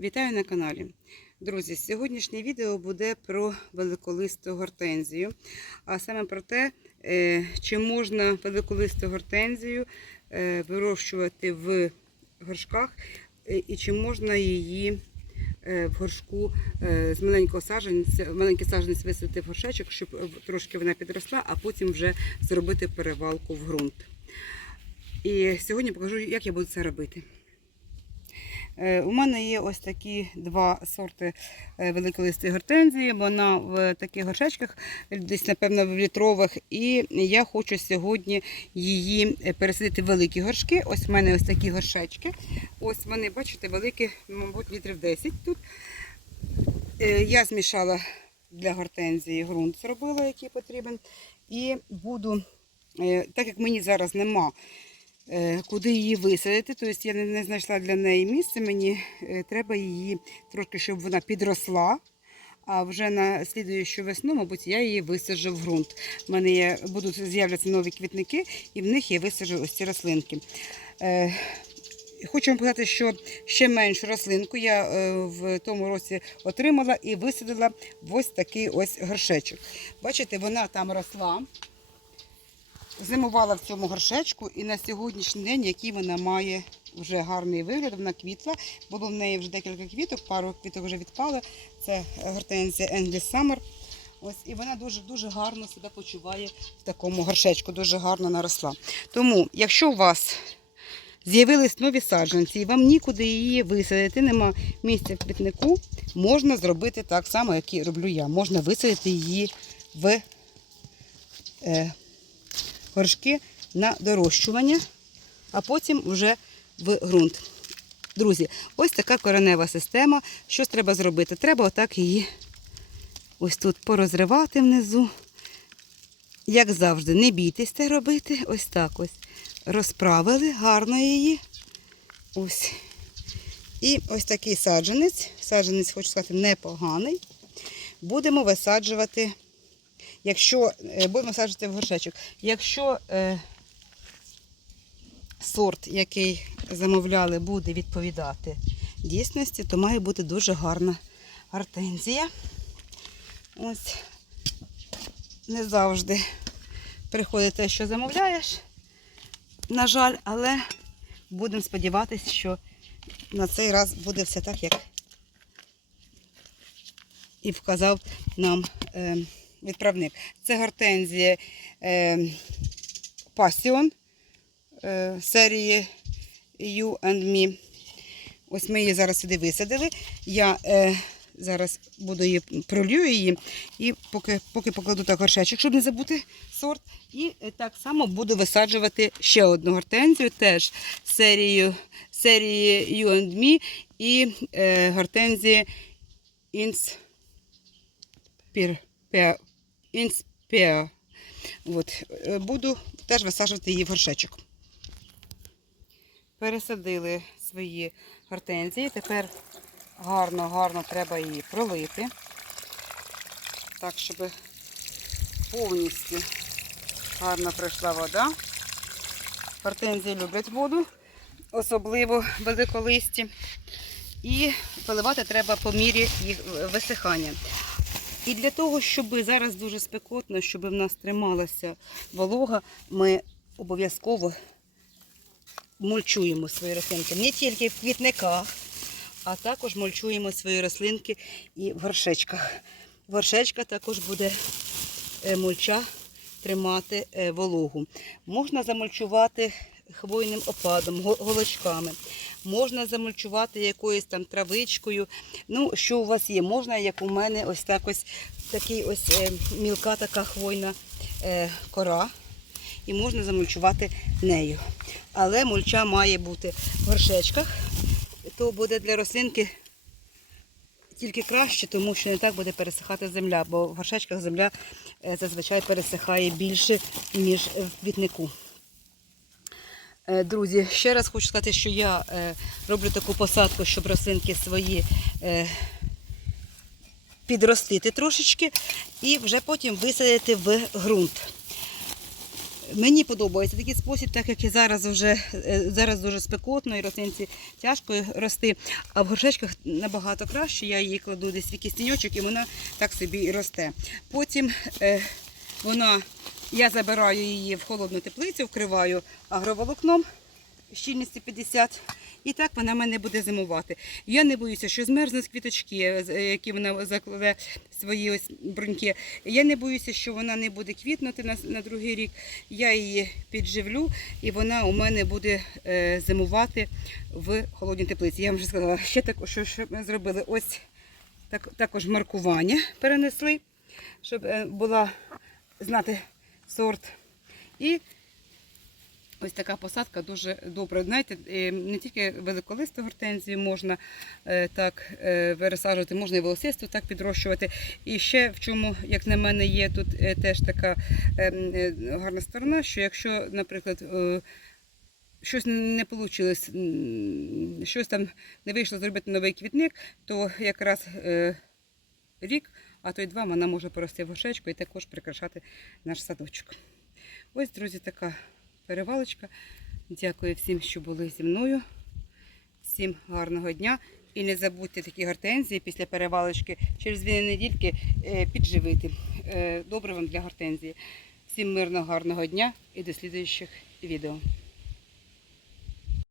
Вітаю на каналі. Друзі, сьогоднішнє відео буде про великолисту гортензію, а саме про те, е, чи можна великолисту гортензію е, вирощувати в горшках е, і чи можна її в горшку з маленького саджанця, маленький саджанець висадити в горшечок, щоб трошки вона підросла, а потім вже зробити перевалку в ґрунт. І сьогодні покажу, як я буду це робити. Е, У мене є ось такі два сорти е, великолистої гортензії. Вона в таких горшечках, десь, напевно, в літрових. І я хочу сьогодні її е, пересадити в великі горшки. Ось в мене ось такі горшечки. Ось вони, бачите, великі, мабуть, літрів 10 тут. Я змішала для гортензії ґрунт, зробила, який потрібен. І буду, так як мені зараз нема е, куди її висадити. Тобто я не, знайшла для неї місце. Мені е, треба її трошки, щоб вона підросла. А вже на слідуючу весну, мабуть, я її висаджу в ґрунт. У мене є, будуть з'являться нові квітники, і в них я висаджу ось ці рослинки. Е, Хочу вам сказати, що ще меншу рослинку я е, в тому році отримала і висадила в ось такий ось горшечок. Бачите, вона там росла зимувала в цьому горшечку і на сьогоднішній день, який вона має вже гарний вигляд, вона квітла. Було в неї вже декілька квіток, пару квіток вже відпало. Це гортензія Endless Summer. Ось, і вона дуже-дуже гарно себе почуває в такому горшечку, дуже гарно наросла. Тому, якщо у вас з'явились нові саджанці, і вам нікуди її висадити, нема місця в квітнику, можна зробити так само, як і роблю я. Можна висадити її в е, горшки на дорощування, а потім вже в ґрунт. Друзі, ось така коренева система. Щось треба зробити? Треба отак її ось тут порозривати внизу. Як завжди, не бійтесь це робити. Ось так ось. Розправили гарно її. Ось. І ось такий саджанець. Саджанець, хочу сказати, непоганий. Будемо висаджувати Якщо е, будемо саджати в горшечок, якщо е, сорт, який замовляли, буде відповідати дійсності, то має бути дуже гарна гортензія. Ось не завжди приходить те, що замовляєш, на жаль, але будемо сподіватися, що на цей раз буде все так, як і вказав нам. Е, відправник. Це гортензія е, Passion е, серії You and Me. Ось ми її зараз сюди висадили. Я е, зараз буду її пролью її і поки поки покладу так горшечок, щоб не забути сорт. І е, так само буду висаджувати ще одну гортензію, теж серію, серії You and Me і е, гортензії Inspire. Інспеа. От. е, Буду теж висаджувати її в горшечок. Пересадили свої гортензії. Тепер гарно-гарно треба її пролити. Так, щоб повністю гарно пройшла вода. Гортензії люблять воду, особливо великолисті. І поливати треба по мірі їх висихання. І для того, щоб зараз дуже спекотно, щоб в нас трималася волога, ми обов'язково мульчуємо свої рослинки. Не тільки в квітниках, а також мульчуємо свої рослинки і в горшечках. В також буде е, мульча тримати е, вологу. Можна замульчувати хвойним опадом, голочками. Можна замульчувати якоюсь там травичкою. Ну, що у вас є? Можна, як у мене, ось так ось такий ось е, мілка така хвойна е, кора. І можна замульчувати нею. Але мульча має бути в горшечках. То буде для рослинки тільки краще, тому що не так буде пересихати земля, бо в горшечках земля е, зазвичай пересихає більше, ніж в квітнику. Е, Друзі, ще раз хочу сказати, що я е, роблю таку посадку, щоб рослинки свої е, підростити трошечки і вже потім висадити в ґрунт. Мені подобається такий спосіб, так як і зараз вже зараз дуже спекотно і рослинці тяжко рости, а в горшечках набагато краще. Я її кладу десь в якийсь тіньочок і вона так собі і росте. Потім вона, я забираю її в холодну теплицю, вкриваю агроволокном щільністю 50. І так вона мене буде зимувати. Я не боюся, що квіточки, з- е, які вона закладе свої ось бруньки. Я не боюся, що вона не буде квітнути на, на другий рік. Я її підживлю і вона у мене буде е, зимувати в холодній теплиці. Я вам вже сказала, ще так, що, що ми зробили. Ось так, також маркування перенесли, щоб е, була знати сорт. І Ось така посадка дуже добра. Знаєте, е, не тільки великолисту гортензію можна е, так пересаджувати, можна і волосисту так підрощувати. І ще в чому, як на мене, є тут е, теж така гарна сторона, що якщо, наприклад, щось не вийшло, щось там не вийшло зробити новий квітник, то якраз рік, а то й два вона може порости в горшечку і також прикрашати наш садочок. Ось, друзі, така перевалочка. Дякую всім, що були зі мною. Всім гарного дня. І не забудьте такі гортензії після перевалочки через дві недільки е, підживити. Е, Добре вам для гортензії. Всім мирного, гарного дня і до слідуючих відео.